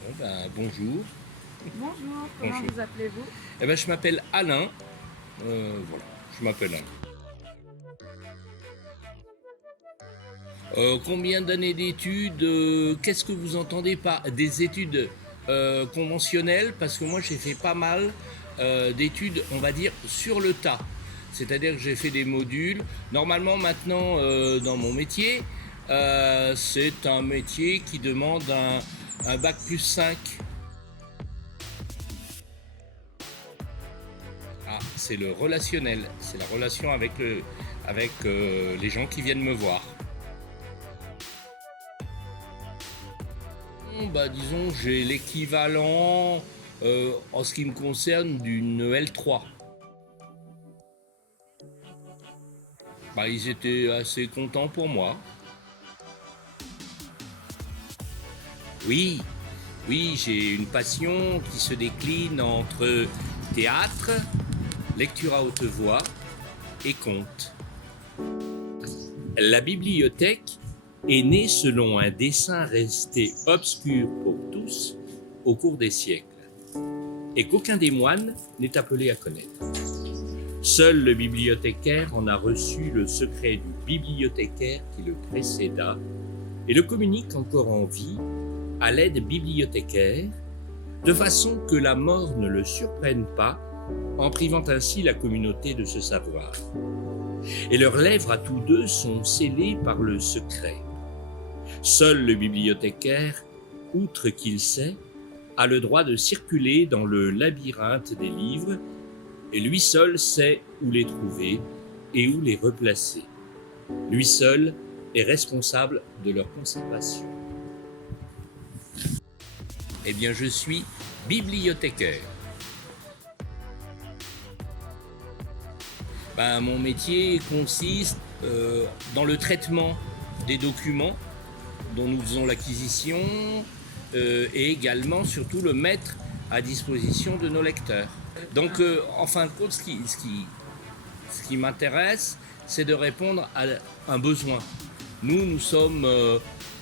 Bon, ben, bonjour. Bonjour, comment Bonjour. vous appelez-vous? Eh ben, je m'appelle Alain. Voilà, je m'appelle Alain. Combien d'années d'études qu'est-ce que vous entendez par des études conventionnelles? Parce que moi, j'ai fait pas mal d'études, on va dire, sur le tas. C'est-à-dire que j'ai fait des modules. Normalement, maintenant, dans mon métier, c'est un métier qui demande un bac plus 5. Ah, c'est le relationnel, c'est la relation avec les gens qui viennent me voir. Bah, disons, j'ai l'équivalent en ce qui me concerne d'une L3. Bah, ils étaient assez contents pour moi. Oui, oui, j'ai une passion qui se décline entre théâtre, lecture à haute voix et conte. La bibliothèque est née selon un dessein resté obscur pour tous au cours des siècles, et qu'aucun des moines n'est appelé à connaître. Seul le bibliothécaire en a reçu le secret du bibliothécaire qui le précéda, et le communique encore en vie à l'aide bibliothécaire, de façon que la mort ne le surprenne pas, en privant ainsi la communauté de ce savoir. Et leurs lèvres à tous deux sont scellées par le secret. Seul le bibliothécaire, outre qu'il sait, a le droit de circuler dans le labyrinthe des livres, et lui seul sait où les trouver et où les replacer. Lui seul est responsable de leur conservation. Eh bien, je suis bibliothécaire. Mon métier consiste dans le traitement des documents dont nous faisons l'acquisition et également, surtout, le mettre à disposition de nos lecteurs. Donc, en fin de compte, ce qui m'intéresse, c'est de répondre à un besoin. Nous sommes,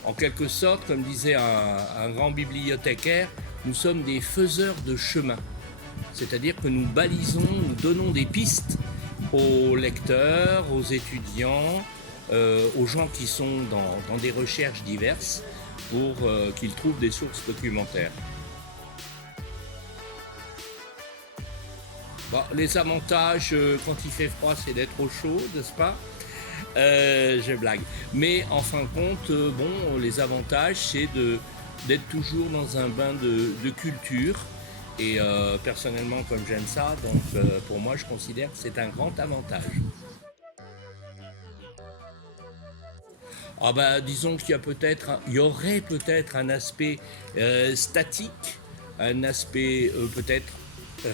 en quelque sorte, comme disait un grand bibliothécaire, nous sommes des faiseurs de chemin. C'est-à-dire que nous balisons, nous donnons des pistes aux lecteurs, aux étudiants, aux gens qui sont dans des recherches diverses pour qu'ils trouvent des sources documentaires. Bon, les avantages, quand il fait froid, c'est d'être au chaud, n'est-ce pas? Je blague. Mais en fin de compte, bon, les avantages, c'est d'être toujours dans un bain de culture. Et personnellement, comme j'aime ça, donc pour moi, je considère que c'est un grand avantage. Ah bah, disons qu'il y aurait peut-être un aspect statique, un aspect peut-être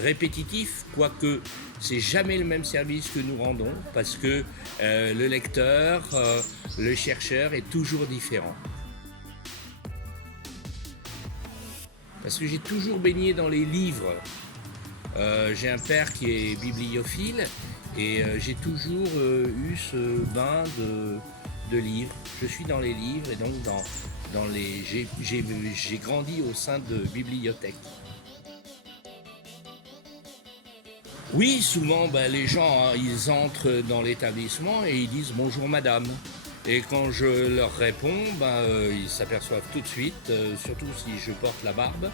répétitif, quoique c'est jamais le même service que nous rendons, parce que le lecteur, le chercheur est toujours différent. Parce que j'ai toujours baigné dans les livres. J'ai un père qui est bibliophile et j'ai toujours eu ce bain de livres. Je suis dans les livres et donc j'ai grandi au sein de bibliothèques. Oui, souvent les gens, ils entrent dans l'établissement et ils disent bonjour madame. Et quand je leur réponds, ils s'aperçoivent tout de suite, surtout si je porte la barbe,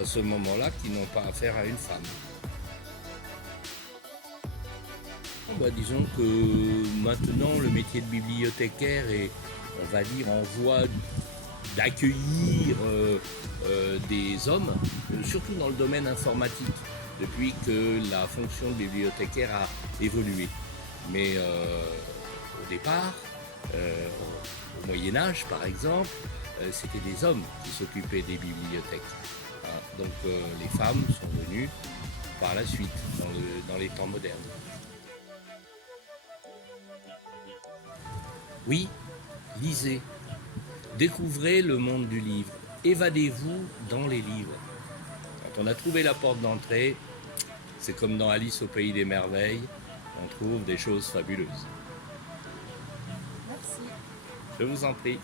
à ce moment-là, qu'ils n'ont pas affaire à une femme. Disons que maintenant, le métier de bibliothécaire est, on va dire, en voie d'accueillir des hommes, surtout dans le domaine informatique, depuis que la fonction de bibliothécaire a évolué. Mais au départ, au Moyen-Âge par exemple, c'était des hommes qui s'occupaient des bibliothèques. Voilà. Donc les femmes sont venues par la suite, dans les temps modernes. Oui, lisez, découvrez le monde du livre, évadez-vous dans les livres. Quand on a trouvé la porte d'entrée, c'est comme dans Alice au pays des merveilles, on trouve des choses fabuleuses. Merci. Je vous en prie.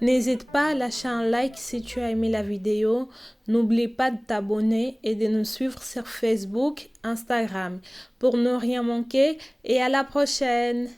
N'hésite pas à lâcher un like si tu as aimé la vidéo. N'oublie pas de t'abonner et de nous suivre sur Facebook, Instagram pour ne rien manquer et à la prochaine.